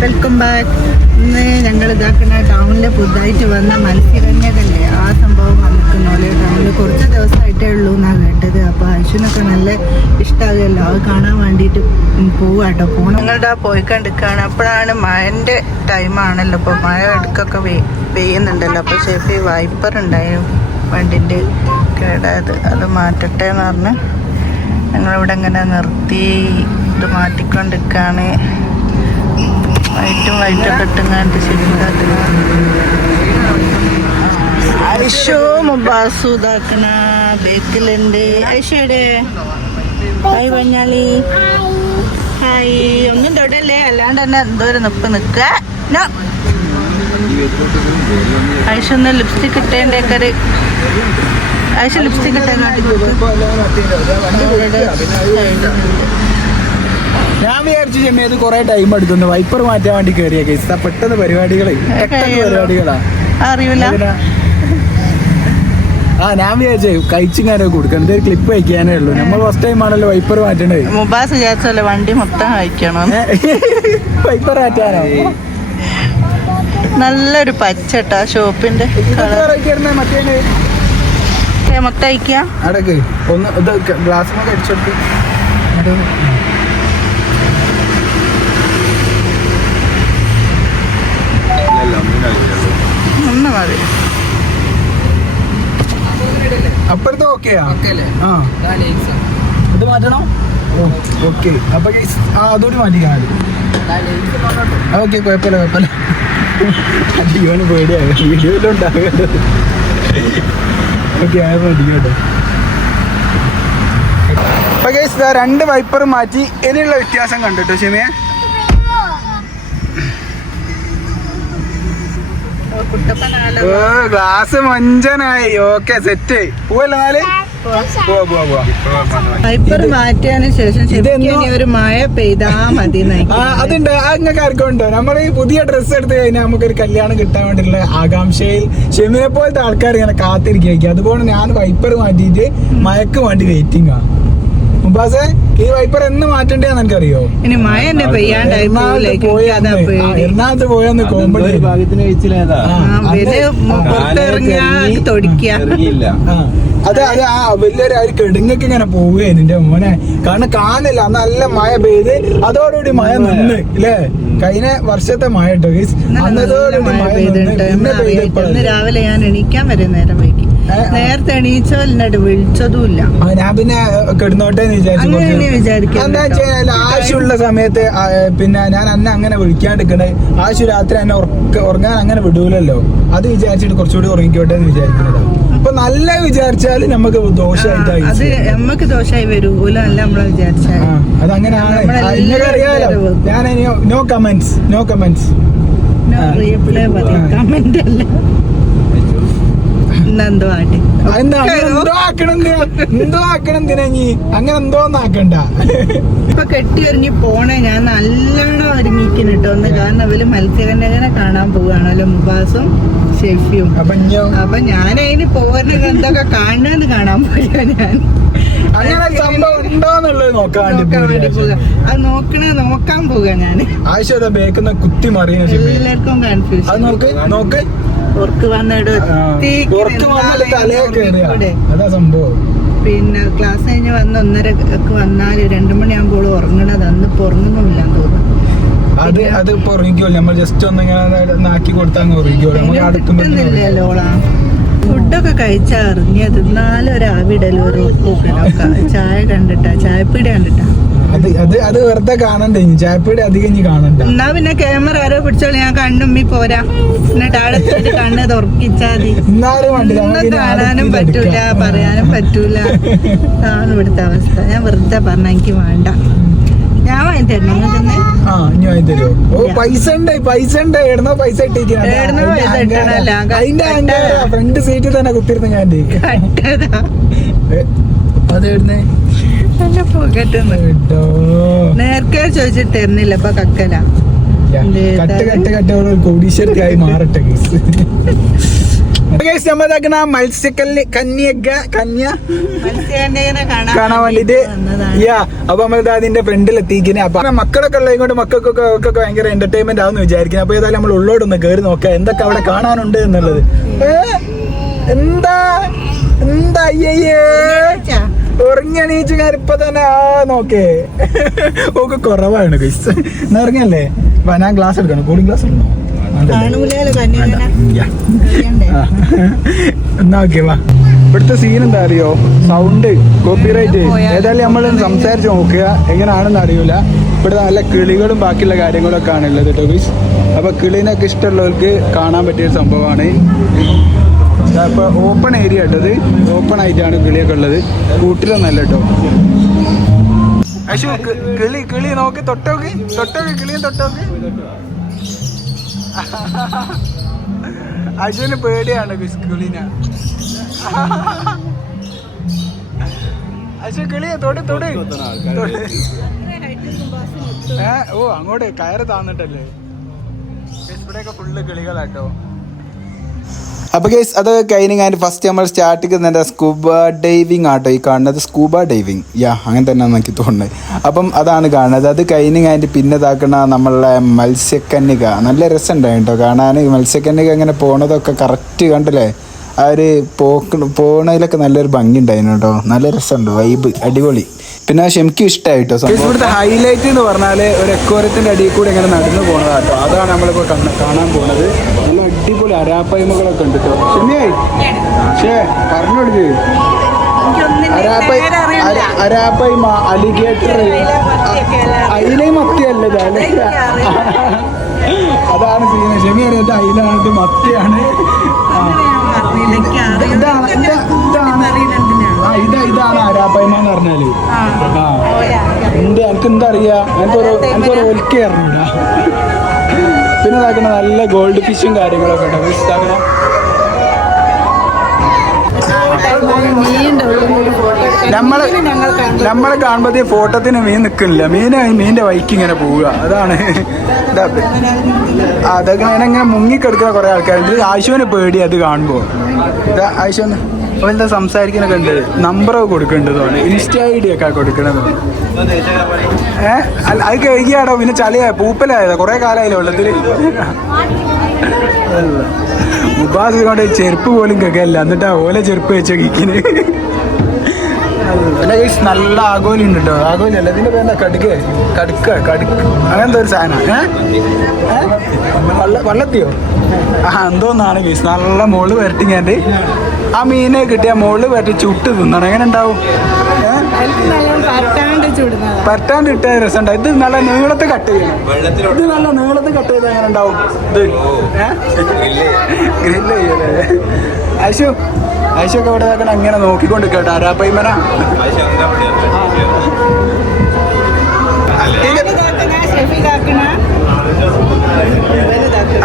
Welcome back ഇന്ന് ഞങ്ങൾ ഇതാക്കുന്ന ടൗണിൽ പുതുതായിട്ട് വന്ന മത്സ്യകന്യകല്ലേ ആ സംഭവം വന്നിരിക്കുന്നോലെ ടൗണിൽ കുറച്ച് ദിവസമായിട്ടേ ഉള്ളൂ എന്നാണ് കേട്ടത് അപ്പോൾ അശ്വിനൊക്കെ നല്ല ഇഷ്ടമാകുമല്ലോ അത് കാണാൻ വേണ്ടിയിട്ട് പോവാട്ടോ. പോകണം ഞങ്ങളുടെ ആ പോയിക്കണ്ടിരിക്കുകയാണ് അപ്പോഴാണ് മഴന്റെ ടൈമാണല്ലോ ഇപ്പോൾ മഴ എടുക്കൊക്കെ പെയ്- പെയ്യുന്നുണ്ടല്ലോ. അപ്പോൾ ഷെഫി വൈപ്പർ ഉണ്ടായിരുന്നു വണ്ടിന്റെ കേടായത് അത്. മാറ്റട്ടെ എന്ന് പറഞ്ഞ് ഞങ്ങളിവിടെ ഇങ്ങനെ നിർത്തി ഇത് മാറ്റിക്കൊണ്ടിരിക്കുകയാണ് വൈറ്റും വൈറ്റൊക്കെ ഇട്ടുങ്ങാണ്ട് ശരിക്കും ഐഷോ ഐഷയുടെ ഹായ് പഞ്ഞാളി ഹായ്. ഒന്നും തൊടല്ലേ അല്ലാണ്ട് തന്നെ എന്തോരം നിപ്പ് നിക്കാ ഐഷ ഒന്ന് ലിപ്സ്റ്റിക് ഇട്ടേന്റെ കറി ലിപ്സ്റ്റിക് ഇട്ടേ കാട്ടി ഞാൻ വിചാരിച്ചു ചെമ്മിയത് കുറെ ടൈം എടുത്തു വൈപ്പർ മാറ്റാൻ വേണ്ടി കയറിയ കേസ് പെട്ടെന്ന് പരിപാടികളെ. പെട്ടെന്ന് പരിപാടികളാ. അറിയില്ല. ആ ഞാൻ വിചാരിച്ചേ കഴിച്ചിങ്ങാനോ കൊടുക്കണം. ഇതൊരു ക്ലിപ്പ് വയ്ക്കാനേ ഉള്ളൂ. നമ്മൾ ഫസ്റ്റ് ടൈം ആണല്ലോ വൈപ്പർ മാറ്റണ്ടേ? മുബാസ് വിചാരിച്ചല്ലേ വണ്ടി മൊത്തം അയക്കണം വൈപ്പർ മാറ്റാനോ? നല്ലൊരു പച്ചട്ടാ ഷോപ്പിന്റെ മൊത്തം അയക്കാം? അടക്ക്. ഒന്ന് ഗ്ലാസ് അടിച്ചെടുത്ത് ഒന്ന് മതി അപ്പുറത്ത് ഓക്കെയാ ആ? ഇത് മാറ്റണോ? ഓക്കെ അപ്പൊ ആ അതുകൂടി മാറ്റിക്കാൻ ഓക്കെ കുഴപ്പമില്ല കുഴപ്പമില്ല. അടിയോന് പേടിയാകും വീഡിയോയിലും ഉണ്ടാകും ഓക്കെ അത് മതി കേട്ടോ അപ്പൊ ഗൈസ് ഇതാ രണ്ട് വൈപ്പർ മാറ്റി. ഇനിയുള്ള വ്യത്യാസം കണ്ടിട്ടോ ഷെമിയെ? ഓ ഗ്ലാസ് മഞ്ചനായി. ഓക്കെ സെറ്റ് പോവല്ലേ നാല്? വൈപ്പർ മാറ്റിയതിനു ശേഷം ഒരു മഴ പെയ്താ മതി ആ അതുണ്ട്. അങ്ങനെ ആർക്കും ആർക്കുണ്ടോ നമ്മൾ ഈ പുതിയ ഡ്രസ്സ് എടുത്ത് കഴിഞ്ഞാൽ നമുക്കൊരു കല്യാണം കിട്ടാൻ വേണ്ടിയുള്ള ആകാംക്ഷയിൽ ഷെമിനെ പോലത്തെ ആൾക്കാർ ഇങ്ങനെ കാത്തിരിക്കുക അതുപോലെ ഞാൻ വൈപ്പർ മാറ്റിയിട്ട് മയക്കു വേണ്ടി വെയിറ്റിംഗ് ആ. മുമ്പാസെ ഈ വൈപ്പർ എന്ന് മാറ്റണ്ടേന്ന് എനിക്കറിയോ? ഇനി മഴ എന്നെ പെയ്യാണ്ടായി എറണാകുളത്ത് അതാ പോയെന്ന് കോമ്പടി ആ, അത് അത് ആ വലിയൊരു ആ കെടുങ്ങക്ക് ഇങ്ങനെ പോവുകയാണ് എന്റെ മോനെ. കാരണം കാണില്ല നല്ല മഴ പെയ്ത് അതോടുകൂടി മഴ നിന്ന് ഇല്ലേ? കഴിഞ്ഞ വർഷത്തെ മഴ കേട്ടോ അന്നതോടുകൂടി മഴ പെയ്തിട്ട് ഇന്ന് രാവിലെ ഞാൻ എണീക്കാൻ വരെ നേരം വൈകി. നേരത്തെ എണീച്ചോ എന്നിട്ട് വിളിച്ചതുമില്ല. ഞാൻ പിന്നെ കെടുന്നോട്ടെ. എന്താ വെച്ചാൽ ആവശ്യമുള്ള സമയത്ത് പിന്നെ ഞാൻ അന്നെ അങ്ങനെ വിളിക്കാണ്ടിരിക്കണേ ആശു രാത്രി എന്നെ ഉറങ്ങാൻ അങ്ങനെ വിടൂലല്ലോ. അത് വിചാരിച്ചിട്ട് കുറച്ചുകൂടി ഉറങ്ങിക്കോട്ടെ എന്ന് വിചാരിക്കുന്നത് അപ്പൊ നല്ല വിചാരിച്ചാൽ നമുക്ക് ദോഷമായിട്ടായി അത് നമ്മക്ക് ദോഷമായി വരൂല അല്ല നമ്മളെ വിചാരിച്ചാൽ അതങ്ങനെയാണ്. ഞാൻ no comments no comments no reply പറയാം കമന്റ് അല്ല. ഇന്നെന്തോ ആട്ടെ. എന്തോ ആക്കണം എന്തോ ആക്കണം എന്തിനാ നീ? അങ്ങനെ എന്തോ ആക്കണ്ട. ഇപ്പൊ കെട്ടി ഒരുങ്ങി പോണേ. ഞാൻ നല്ലോണം ഒരുങ്ങിക്കുന്നു കേട്ടോ ഒന്ന്. കാരണം അവർ മത്സ്യകന്യകനെ കാണാൻ പോവുകയാണല്ലോ മുബാസും ഷെഫിയും അപ്പൊ ഞാൻ അതിന് പോരുന്ന എന്തൊക്കെ കാണുന്നെന്ന് കാണാൻ പോയാ ഞാൻ. അങ്ങനെ സംഭവം ഉണ്ടോന്നുള്ളത് നോക്കാൻ അത് നോക്കണേ നോക്കാൻ പോവുക ഞാൻ ആവശ്യം ബേക്കുന്ന കുത്തി മറിയുന്ന ഷിബി. എല്ലാവർക്കും അത് കൺഫ്യൂഷൻ നോക്ക് നോക്ക്. പിന്നെ ക്ലാസ് കഴിഞ്ഞ് വന്ന് ഒന്നര ഒക്കെ വന്നാൽ രണ്ടു മണിയാകുമ്പോൾ ഉറങ്ങണത്. അന്ന് ഉറങ്ങുന്നില്ല തോന്നുന്നു. അത് അത് ഇപ്പൊ നമ്മൾ ജസ്റ്റ് ഒന്ന് ഇങ്ങനെ നാക്കി കൊടുത്താൽ നമുക്ക് ഫുഡൊക്കെ കഴിച്ചാ അറിഞ്ഞത് എന്നാലും ഒരു ആവിടലും ഒരു ചായ കണ്ടിട്ടാ ചായപ്പീടി കണ്ടിട്ടാ. അത് അത് അത് വെറുതെ കാണണ്ടേ? ഇനി ചായപ്പീടി അധികം ഇനി കാണണ്ട. എന്നാ പിന്നെ ക്യാമറ ആരോ പിടിച്ചോളൂ. ഞാൻ കണ്ണുമ്മി പോരാ. എന്നിട്ട് ആടെ എത്തിയിട്ട് കണ്ണ് തുറക്കിച്ചാ മതി. എന്നാലും വേണ്ടില്ല. നമുക്ക് ഇനി കാണാനും പറ്റൂല എടുക്കാം. പറയാനും പറ്റൂല. അതാണ് ഇവിടുത്തെ അവസ്ഥ. ഞാൻ വെറുതെ പറഞ്ഞ എനിക്ക് വേണ്ട. ഞാൻ വാങ്ങി തരണം നിങ്ങൾക്ക് ആ ഇനി വാങ്ങി തരുമോ ഓ ഇല്ല. പൈസ ഉണ്ട് പൈസ ഉണ്ട്. എവിടുന്നോ പൈസ ഇട്ടിരിക്കണം എവിടുന്നോ പൈസ ഇട്ടണല്ലോ. അതിന്റെ അഹങ്കാര ഫ്രണ്ട് സീറ്റിൽ തന്നെ കുത്തിരുന്ന ഞാൻ കട്ടതാ. അത് എവിടുന്നേ? എന്നെ കേട്ടോ. നേരത്തെ ചോദിച്ചിട്ട് തരുന്നില്ല ഇപ്പൊ കക്കല. നമ്മതാക്കണ മത്സ്യക്കല്ല് കന്യക കന്യ കാണാൻ വേണ്ടിട്ട്. യാ അപ്പൊ നമ്മളിത് അതിന്റെ ഫ്രണ്ടിൽ എത്തിക്കുന്നെ അപ്പൊ മക്കളൊക്കെ ഉള്ളത് കൊണ്ട് മക്കൾക്കൊക്കെ ഒക്കെ ഭയങ്കര എന്റർടൈൻമെന്റ് ആവുന്ന വിചാരിക്കുന്നത് അപ്പൊ ഏതായാലും നമ്മൾ ഉള്ളോടൊന്ന് കേറി നോക്കാം. എന്തൊക്കെ അവിടെ കാണാനുണ്ട് എന്നുള്ളത്. എന്താ? എന്താ അയ്യയ്യേ? ഉറങ്ങിയണീച്ചുകാർ ഇപ്പൊ തന്നെ ആ നോക്കേ. ഓക്ക് കുറവാണ് ഗൈസ് നിറങ്ങല്ലേ ഞാൻ ഗ്ലാസ് എടുക്കണം. കൂളിംഗ് ഗ്ലാസ് എടുക്കണോ. എന്നാ ഓക്കെ വാ. ഇവിടുത്തെ സീൻ എന്താ അറിയോ? സൗണ്ട് കോപ്പിറൈറ്റ് ഏതായാലും നമ്മൾ സംസാരിച്ച് നോക്കുക. എങ്ങനെയാണെന്ന് അറിയൂല. ഇവിടെ നല്ല കിളികളും ബാക്കിയുള്ള കാര്യങ്ങളൊക്കെ ആണുള്ളത് ടോബീസ് കേട്ടോ ഗൈസ് അപ്പൊ കിളിനൊക്കെ ഇഷ്ടമുള്ളവർക്ക് കാണാൻ പറ്റിയ ഒരു സംഭവമാണ്. ഇപ്പൊ ഓപ്പൺ ഏരിയ കേട്ടത് ഓപ്പൺ ആയിട്ടാണ് കിളിയൊക്കെ ഉള്ളത്. കൂട്ടിലൊന്നല്ല കേട്ടോ അശു കിളി കിളി നോക്ക് തൊട്ടോക്ക്. തൊട്ടോക്ക് കിളിയും തൊട്ടോക്ക്. അശുവിന് പേടിയാണ് കിളിന. അശു കിളിയെ തൊടി തൊട്. ഏ ഓ അങ്ങോട്ട് കയറ് താന്നിട്ടല്ലേ? ഇവിടെയൊക്കെ ഫുള്ള് കിളികളാട്ടോ. അപ്പൊ ഗൈസ് അത് കഴിഞ്ഞ് ഞാൻ ഫസ്റ്റ് നമ്മൾ സ്റ്റാർട്ട് ചെയ്യുന്നത് സ്കൂബ ഡൈവിങ് ആട്ടോ ഈ കാണുന്നത്. സ്കൂബ ഡൈവിങ് യാ അങ്ങനെ തന്നെ എനിക്ക് തോന്നുന്നത്. അപ്പം അതാണ് കാണുന്നത്. അത് കഴിഞ്ഞ് കഴിഞ്ഞിട്ട് പിന്നെ ഇതാക്കണ നമ്മളെ മത്സ്യക്കന്യക നല്ല രസമുണ്ടായി കേട്ടോ കാണാൻ. മത്സ്യക്കന്യക ഇങ്ങനെ പോണതൊക്കെ കറക്റ്റ് കണ്ടല്ലേ? ആ ഒരു പോക്ക് പോണതിലൊക്കെ നല്ലൊരു ഭംഗി ഉണ്ടായിരുന്നു കേട്ടോ. നല്ല രസമുണ്ട്. വൈബ് അടിപൊളി. പിന്നെ ഷെമിക്ക് ഇഷ്ടമായിട്ടോ ഇവിടുത്തെ ഹൈലൈറ്റ് എന്ന് പറഞ്ഞാൽ ഒരു എക്കോരത്തിന്റെ അടിയിൽ കൂടെ ഇങ്ങനെ നടന്നു പോണതാട്ടോ അതാണ് നമ്മളിപ്പോൾ കാണാൻ അടിപൊളി അരാപ്പയ്മകളൊക്കെ ഉണ്ട് കേട്ടോ ഷെമിയായി ഷേ പറഞ്ഞു കൊടുക്ക് അരാപ്പൈ അര- അരാപ്പൈമ അലിഗേറ്റർ അയിലേ മത്തിയല്ലേ അതാണ് സീന ഷെമി അറിയാത്ത അയിലാണ് മത്തിയാണ്. ഇതാണ് ഇതാ- ഇതാണ്. എന്ന് പറഞ്ഞാൽ. ആ. എന്ത് എനിക്ക് എന്താ അറിയാ എനിക്കൊരു എനിക്കൊരു ഒലിക്ക അറിഞ്ഞൂടാ. പിന്നെ ഇതാക്കുന്ന നല്ല ഗോൾഡ് ഫിഷും കാര്യങ്ങളൊക്കെ ഉണ്ട്. ഇതാക്കണം നമ്മൾ നമ്മൾ കാണുമ്പോഴത്തേ ഫോട്ടോത്തിന് മീൻ നിൽക്കുന്നില്ല മീൻ മീനിന്റെ വൈക്ക് ഇങ്ങനെ പോവുക. അതാണ് അതൊക്കെ ഇങ്ങനെ മുങ്ങിക്കെടുക്കുന്ന കുറെ ആൾക്കാരുണ്ട്. ആശുവിന് പേടി അത് കാണുമ്പോ. ഇതാ ആശുവിന്. അപ്പൊ എന്താ സംസാരിക്കാനൊക്കെ ഉണ്ട്? കൊടുക്കുന്നുണ്ട് തോന്നുന്നു. ഇൻസ്റ്റ ഐ ഡി ഒക്കെ കൊടുക്കണത് ഏഹ് അത് കഴുകിയാടോ? പിന്നെ ചളിയായ പൂപ്പലായതാ. കുറെ കാലമായില്ലേ വെള്ളത്തിൽ? മുബാസ് കൊണ്ട് ചെരുപ്പ് പോലും കേൾക്കല്ല എന്നിട്ടാ ഓല ചെരുപ്പ് വെച്ച കിക്കിന് അല്ല ഗൈസ് നല്ല ആഗോലി ഉണ്ട് കേട്ടോ ആഗോലി അല്ല ഇതിന്റെ പേരെന്താ? കടുക്ക് കടുക്ക കടുക്ക് അങ്ങനത്തെ ഒരു സാധനം. ഏഹ് വള്ള വള്ളത്തിയോ? ആ എന്തോന്നാണ് ഗൈസ് നല്ല മോൾ വരട്ടിങ്ങാണ്ട്. ആ മീനെ കിട്ടിയ മോൾ വരട്ടി ചുട്ട് തിന്നണം. എങ്ങനെ ഉണ്ടാവും? പറ്റാണ്ട് ഇട്ട രസമുണ്ട്. ഇത് നല്ല നീളത്ത് കട്ട് ചെയ്യണം. ഇത് നല്ല നീളത്ത് കട്ട് ചെയ്ത് അങ്ങനെ ഉണ്ടാവും? ഇത് ഗ്രില്ല് ചെയ്യല്ലേ? അശു ഒക്കെ ഇവിടെ നിൽക്കണം അങ്ങനെ നോക്കിക്കൊണ്ട് കേട്ടോ ആരാപ്പൈമന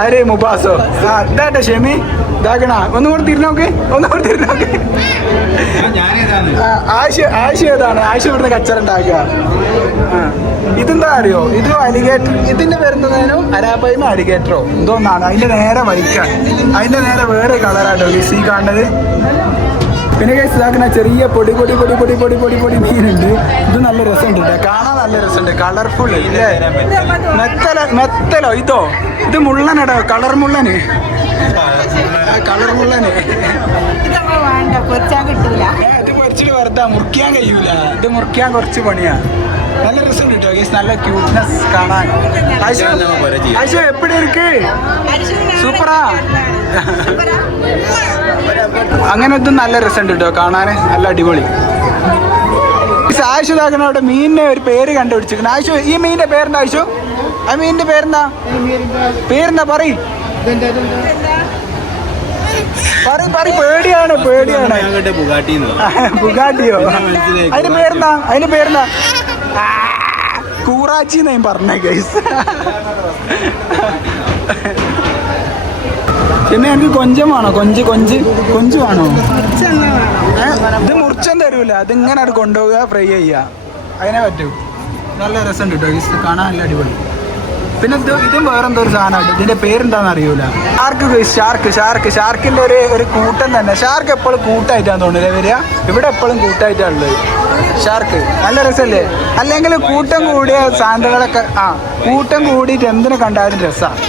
ആര് മുബാസോ? ആ ഇതാട്ടെ ഷെമി. ഇതാക്കണ ഒന്നും കൂടെ തിരിഞ്ഞോക്ക് ഒന്നും കൂടെ തിരിഞ്ഞോക്ക് ആശ ആശ ഏതാണ്? ആശ ഇവിടുന്ന് കച്ചറ ഉണ്ടാക്കുക. ഇതെന്താ അറിയോ? ഇത് അലിഗേറ്റർ. ഇതിന്റെ വരുന്നതിനും അരാപ്പയും അലിഗേറ്ററോ. എന്തോന്നാണ് അതിന്റെ നേരെ വൈക്കാണ് അതിന്റെ നേരെ വേറെ കളറാട്ടോ ഈ സീ കാണുന്നത്. പിന്നെ കേസ് ഇതാക്കുന്ന ചെറിയ പൊടി പൊടി പൊടി പൊടി പൊടി പൊടി പൊടി മീനുണ്ട്. ഇത് നല്ല രസമുണ്ട് കാണാൻ നല്ല രസമുണ്ട്. കളർഫുൾ ഇല്ലേ മെത്തല മെത്തലോ? ഇതോ? ഇത് മുള്ളനടോ കളർ മുള്ളന്. കളർ മുള്ളന്. ഇത് പൊരിച്ചിട്ട് വെറുതെ മുറിക്കാൻ കഴിയൂല. ഇത് മുറിക്കാൻ കുറച്ച് പണിയാ. நல்ல ரிசல்ட் கிட்டோ கேஸ் நல்ல கியூட்னஸ் காணான் ஐஷோ எப்படி இருக்கு സൂപ്പറാ. അങ്ങനത്തെ നല്ല രസം കിട്ടോ കാണാൻ നല്ല അടിപൊളി. ആയിഷു താക്കുന്ന അവിടെ മീനിനെ ഒരു പേര് കണ്ടുപിടിച്ചിരിക്കുന്നു. ആയിഷു ഈ മീനിന്റെ പേരെന്താ ആയിഷു? ആ മീനിന്റെ പേരെന്താ? പേരെന്താ പറയ്. പറ പറ പേടിയാണ് പേടിയാണ്. ബുഗാട്ടിയോ? അതിന് പേരെന്താ? അതിന് പേരെന്താ? കൂറാച്ചി ഞാൻ പറഞ്ഞ ഗൈസ് പിന്നെ എനിക്ക് കൊഞ്ചം വേണോ? കൊഞ്ച് കൊഞ്ച് കൊഞ്ച് വേണോ? ഇത് മുറിച്ചം തരൂല. അത് ഇങ്ങനെ അത് കൊണ്ടുപോവുക ഫ്രൈ ചെയ്യുക. അതിനെ പറ്റൂ. നല്ല രസം കേട്ടോ ഗൈസ് കാണാൻ നല്ല അടിപൊളി. പിന്നെ ഇത് ഇതും വേറെന്തോ ഒരു സാധനമാണ് ഇതിന്റെ പേരെന്താന്ന് അറിയൂല. ഷാർക്ക് ഷാർക്ക് ഷാർക്ക് ഷാർക്കിന്റെ ഒരു ഒരു കൂട്ടം തന്നെ. ഷാർക്ക് എപ്പോഴും കൂട്ടായിട്ടാണ് തോന്നുന്നത്. വരിക ഇവിടെ എപ്പോഴും കൂട്ടായിട്ടാണുള്ളത് ഷാർക്ക് നല്ല രസമല്ലേ? അല്ലെങ്കിൽ കൂട്ടം കൂടിയ സാന്ദ്രകളൊക്കെ ആ കൂട്ടം കൂടിയിട്ട് എന്തിനെ കണ്ടാലും രസമാണ്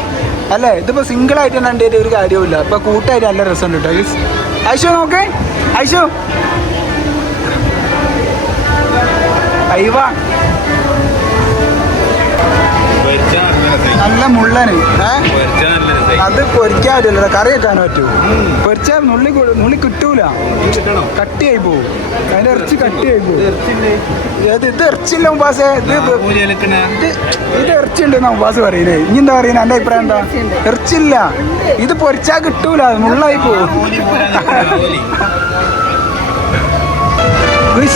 അല്ലേ? ഇതിപ്പോൾ സിംഗിൾ ആയിട്ട് കണ്ടിട്ട് ഒരു കാര്യവുമില്ല. ഇപ്പോൾ കൂട്ടായിട്ട് നല്ല രസമുണ്ട് കേട്ടോ ഐശു ഐഷു നോക്കേ ഐഷു അയ്യവാ നല്ല മുള്ളന്. അത് പൊരിക്കാൻ പറ്റില്ല കറി വെക്കാൻ പറ്റൂ. പൊരിച്ചാൽ നുള്ളി നുള്ളി കിട്ടൂല. കട്ടിയായി പോവും. അതിന്റെ ഇറച്ചി കട്ടിയായി പോവും. ഏത് ഇത് ഇറച്ചില്ല മുമ്പാസേ ഇത് ഇത് ഇറച്ചി ഉണ്ട് മുമ്പാസ് പറയുന്നേ ഇനി എന്താ പറയുന്നത് എന്റെ അഭിപ്രായം എന്താ? ഇറച്ചില്ല ഇത് പൊരിച്ചാൽ കിട്ടൂല. മുള്ളായി പോവും.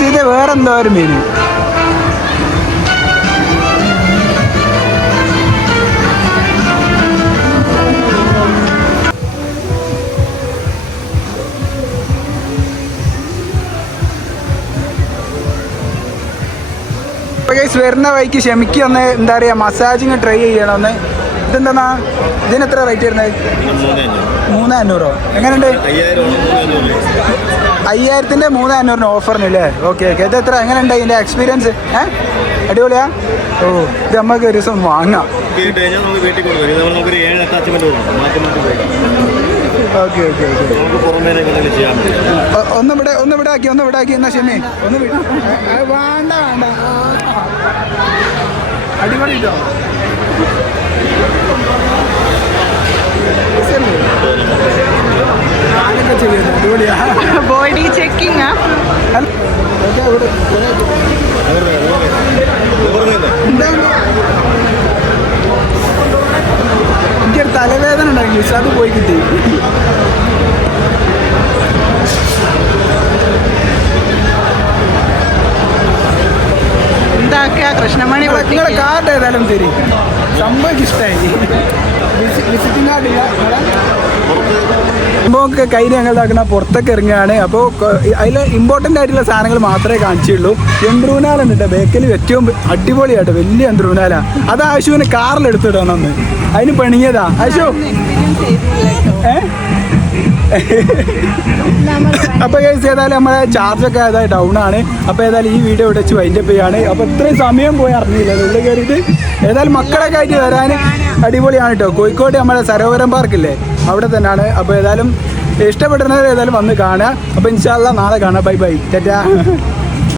ഇത് വേറെന്തോ ഒരു മീന് guys വരുന്ന വഴിക്ക് ക്ഷമിക്ക് ഒന്ന് എന്താ പറയുക മസാജിങ് ട്രൈ ചെയ്യണമെന്ന് ഇതെന്താ ഇതിന് എത്ര റേറ്റ് വരുന്നത്? മൂന്ന് അഞ്ഞൂറോ? എങ്ങനെയുണ്ട്? അയ്യായിരത്തിന്റെ മൂന്ന് അഞ്ഞൂറിന് ഓഫറിന് അല്ലേ ഓക്കെ ഓക്കെ ഇത് എത്ര? എങ്ങനെയുണ്ട് ഇതിന്റെ എക്സ്പീരിയൻസ് ഏ? അടിപൊളിയാ? ഓ ഇത് നമുക്ക് ഒരു ദിവസം വാങ്ങാം. ഓക്കെ ഓക്കെ ഓക്കെ നമുക്ക് പുറമേ എന്തെങ്കിലും ചെയ്യാൻ പറ്റും ഒന്ന് ഇവിടെ ഒന്ന് ഇവിടെ ആക്കി ഒന്ന് ഇവിടെ ആക്കി. എന്നാ ക്ഷമേ? ഒന്ന് വേണ്ട വേണ്ട. അടിപൊളി ബോഡി ചെക്കിംഗ് എനിക്കൊരു തലവേദന ഉണ്ടായിരുന്നു അത് പോയി കിട്ടി. എന്താക്കുക നിങ്ങളുടെ നിങ്ങളെ നിങ്ങളെ കാർഡ് ഏതായാലും തരി. സംഭവം ഇഷ്ടമായി വിസിറ്റിംഗ് കാർഡ് ഇല്ല സംഭവമൊക്കെ കയ്യിൽ ഞങ്ങൾ ഇതാക്കുന്ന പുറത്തൊക്കെ ഇറങ്ങുകയാണ്. അപ്പോൾ അതിൽ ഇമ്പോർട്ടന്റ് ആയിട്ടുള്ള സാധനങ്ങൾ മാത്രമേ കാണിച്ചുള്ളൂ. എംബ്രൂനാലുണ്ട് കേട്ടോ. ബേക്കൽ ഏറ്റവും അടിപൊളിയായിട്ട് വലിയ എംബ്രൂനാല അത് ആശുവിന് കാറിൽ എടുത്തിടണമെന്ന് അതിന് പണിയതാ. ആശു. അപ്പൊ ഗൈസ് ഏതായാലും നമ്മളെ ചാർജ് ഒക്കെ ഏതായാലും ഡൗൺ ആണ്. അപ്പൊ ഏതായാലും ഈ വീഡിയോ ഇവിടെ വെച്ച് വൈൻഡപ്പ് ചെയ്യാണ്. അപ്പൊ ഇത്രയും സമയം പോയി അറിഞ്ഞില്ല. ഉള്ളിൽ കയറിയിട്ട് ഏതായാലും മക്കളൊക്കെ ആയിട്ട് വരാൻ അടിപൊളിയാണ് കേട്ടോ കോഴിക്കോട് നമ്മളെ സരോവരം പാർക്കില്ലേ അവിടെ തന്നെയാണ്. അപ്പൊ ഏതായാലും ഇഷ്ടപ്പെടുന്നവർ ഏതായാലും വന്ന് കാണുക. അപ്പൊ ഇൻഷാല്ല നാളെ കാണാം. Bye bye Tata.